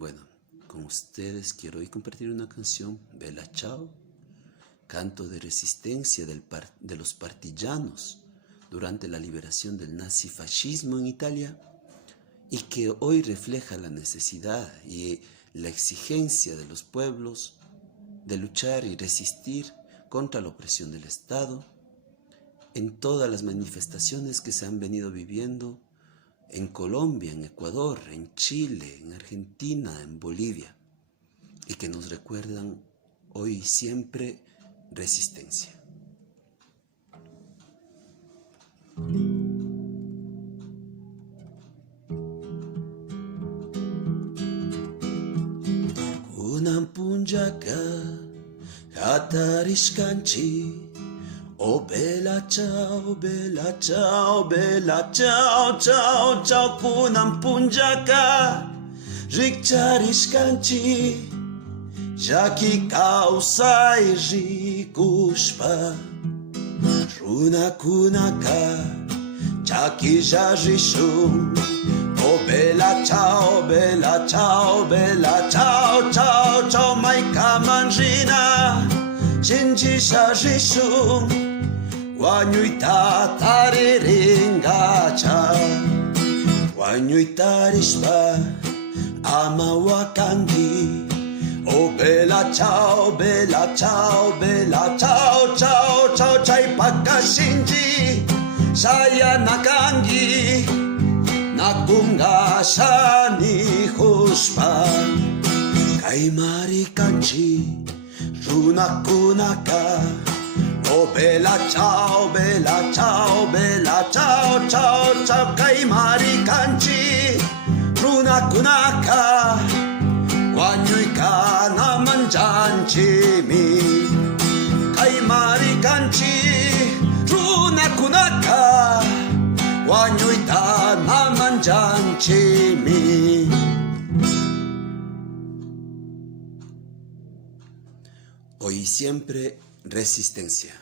Bueno, con ustedes quiero hoy compartir una canción, Bella Ciao, canto de resistencia de los partigianos durante la liberación del nazifascismo en Italia, y que hoy refleja la necesidad y la exigencia de los pueblos de luchar y resistir contra la opresión del Estado en todas las manifestaciones que se han venido viviendo en Colombia, en Ecuador, en Chile, en Argentina, en Bolivia, y que nos recuerdan hoy y siempre resistencia. Kunan punjaka hatarishkanchi, oh bella ciao, bella ciao, bella ciao, ciao, ciao. Kunan punjaka rikcharishkanchi, jaki kausai rikushpa, runa kunaka jaki jarishun. Oh bella ciao, bella ciao, bella ciao, ciao, ciao. Maika manjina shinji shajishun, wanyuita tariringacha, wanyuita rishpa ama wakangi. Oh bella ciao, bella ciao, bella ciao, ciao, ciao. Chai paka shinji saya nakangi, nakunga shani hushpa, kai marikanchi runa kunaka. Oh bella ciao, bella ciao, bella ciao, ciao, ciao. Kai marikanchi runa kunaka, wanyuika naman janchimi. Kai marikanchi runa kunaka, wanyuita naman janchimi. Hoy y siempre resistencia.